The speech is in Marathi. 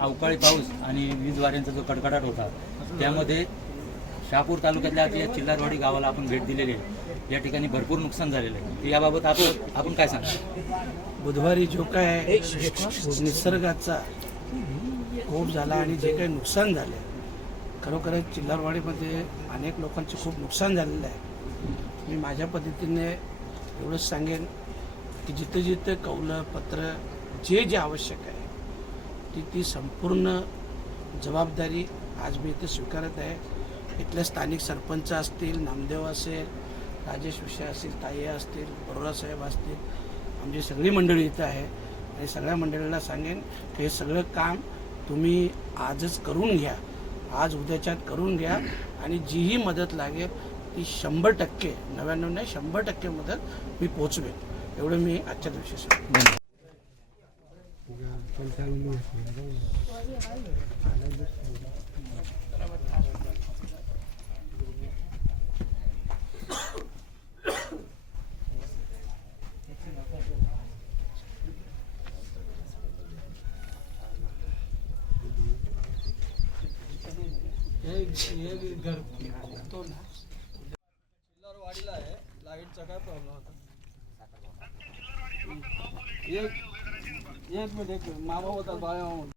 अवकाळी पाऊस आणि वीज वाऱ्यांचा जो कडकडाट होता त्यामध्ये शहापूर तालुक्यातल्या आता या चिल्लारवाडी गावाला आपण भेट दिलेली आहे. या ठिकाणी भरपूर नुकसान झालेलं आहे. याबाबत आपण आपण काय सांगतो बुधवारी जो काय निसर्गाचा खूप झाला आणि जे काही नुकसान झाले खरोखरच चिल्लारवाडीमध्ये अनेक लोकांचे खूप नुकसान झालेलं आहे. मी माझ्या पद्धतीने एवढंच सांगेन की जिथं जिथं कौलं पत्र जे जे आवश्यक आहे ती ती संपूर्ण जबाबदारी आज मी इथं स्वीकारत आहे. इथले स्थानिक सरपंच असतील नामदेव असेल राजेश विषय असतील ताई असतील बरोरा साहेब असतील आमची सगळी मंडळी इथं आहे. आणि सगळ्या मंडळीला सांगेन की हे सगळं काम तुम्ही आजच करून घ्या. आज उद्याच्यात करून घ्या. आणि जीही मदत लागेल ती शंभर टक्के नव्याण्णव नाही शंभर टक्के मदत मी पोचवेन. एवढं मी आजच्या दिवशी सांगतो वाढीला आहे. लाईटचा काय प्रॉब्लेम होता? एक एक मिनिट एक मिनिट. मामा होता बाया मामा